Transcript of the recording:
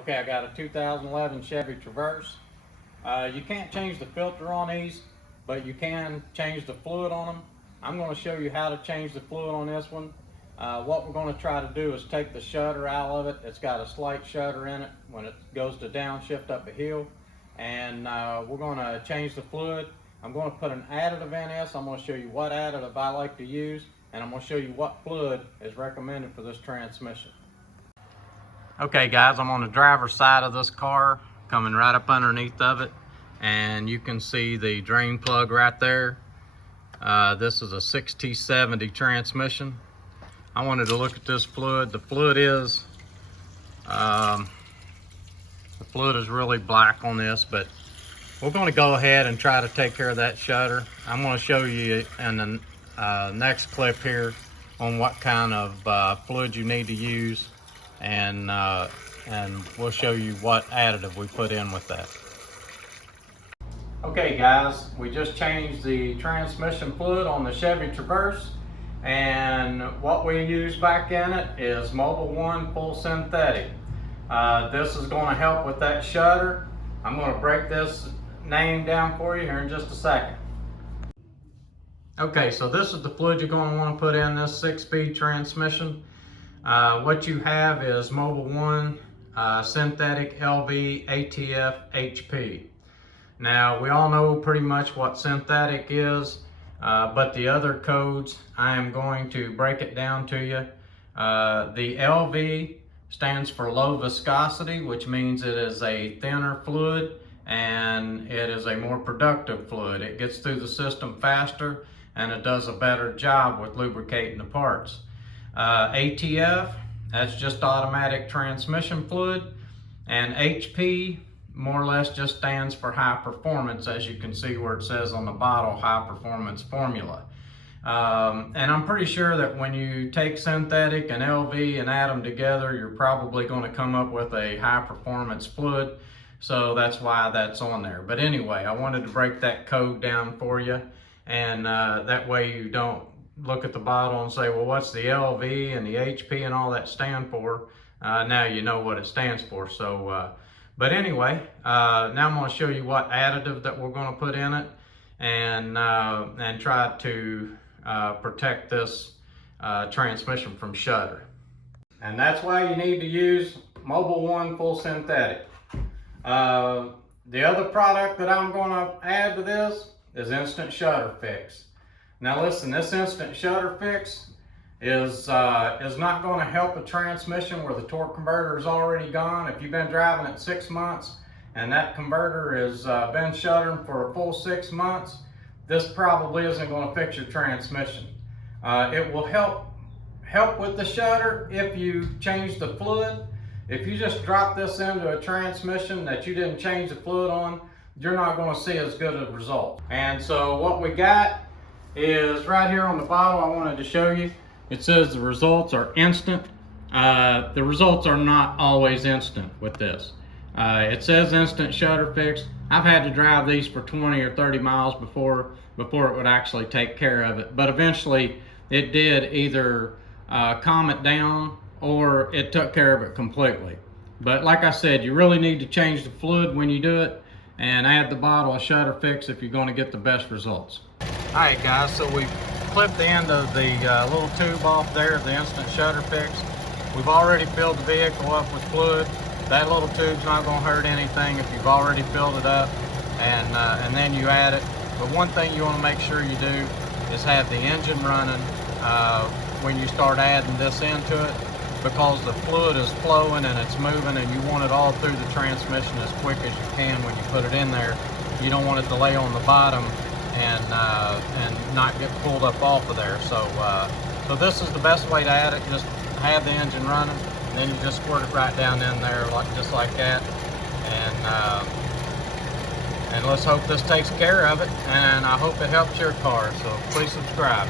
Okay, I got a 2011 Chevy Traverse. You can't change the filter on these, but you can change the fluid on them. I'm going to show you how to change the fluid on this one. What we're going to try to do is take the shudder out of it. It's got a slight shudder in it when it goes to downshift up a hill. And we're going to change the fluid. I'm going to put an additive in this. I'm going to show you what additive I like to use, and I'm going to show you what fluid is recommended for this transmission. Okay guys, I'm on the driver's side of this car, coming right up underneath of it, and you can see the drain plug right there. This is a 6T70 transmission. I wanted to look at this fluid. The fluid is really black on this, but we're going to go ahead and try to take care of that shudder. I'm going to show you in the next clip here on what kind of fluid you need to use, and we'll show you what additive we put in with that. Okay guys, we just changed the transmission fluid on the Chevy Traverse, and what we use back in it is Mobil 1 full synthetic. This is going to help with that shudder. I'm going to break this name down for you here in just a second. Okay, so this is the fluid you're going to want to put in this 6-speed transmission. What you have is Mobil 1 synthetic LV ATF HP. Now we all know pretty much what synthetic is, but the other codes I am going to break it down to you. The LV stands for low viscosity, which means it is a thinner fluid and it is a more productive fluid. It gets through the system faster and it does a better job with lubricating the parts. ATF, that's just automatic transmission fluid, and HP more or less just stands for high performance, as you can see where it says on the bottle, high performance formula. And I'm pretty sure that when you take synthetic and LV and add them together, you're probably going to come up with a high performance fluid, so that's why that's on there. But anyway, I wanted to break that code down for you, and that way you don't look at the bottle and say, well, what's the LV and the HP and all that stand for? Now you know what it stands for. So but anyway, now I'm going to show you what additive that we're going to put in it, and try to protect this transmission from shudder. And that's why you need to use Mobil 1 full synthetic. The other product that I'm going to add to this is Instant Shudder Fix. Now listen, this Instant Shudder Fix is not going to help a transmission where the torque converter is already gone. If you've been driving it 6 months and that converter has been shuddering for a full 6 months, this probably isn't going to fix your transmission. It will help with the shudder if you change the fluid. If you just drop this into a transmission that you didn't change the fluid on, you're not going to see as good a result. And so what we got is right here on the bottle. I wanted to show you. It says the results are instant. The results are not always instant with this. It says Instant Shudder Fix. I've had to drive these for 20 or 30 miles before it would actually take care of it. But eventually it did either calm it down or it took care of it completely. But like I said, you really need to change the fluid when you do it, and add the bottle of Shudder Fix if you're going to get the best results. Alright guys, so we've clipped the end of the little tube off there of the Instant Shudder Fix. We've already filled the vehicle up with fluid. That little tube's not going to hurt anything if you've already filled it up, and then you add it. But one thing you want to make sure you do is have the engine running when you start adding this into it, because the fluid is flowing and it's moving, and you want it all through the transmission as quick as you can when you put it in there. You don't want it to lay on the bottom and not get pulled up off of there. So this is the best way to add it. Just have the engine running, and then you just squirt it right down in there, just like that. And let's hope this takes care of it, and I hope it helps your car. So please subscribe.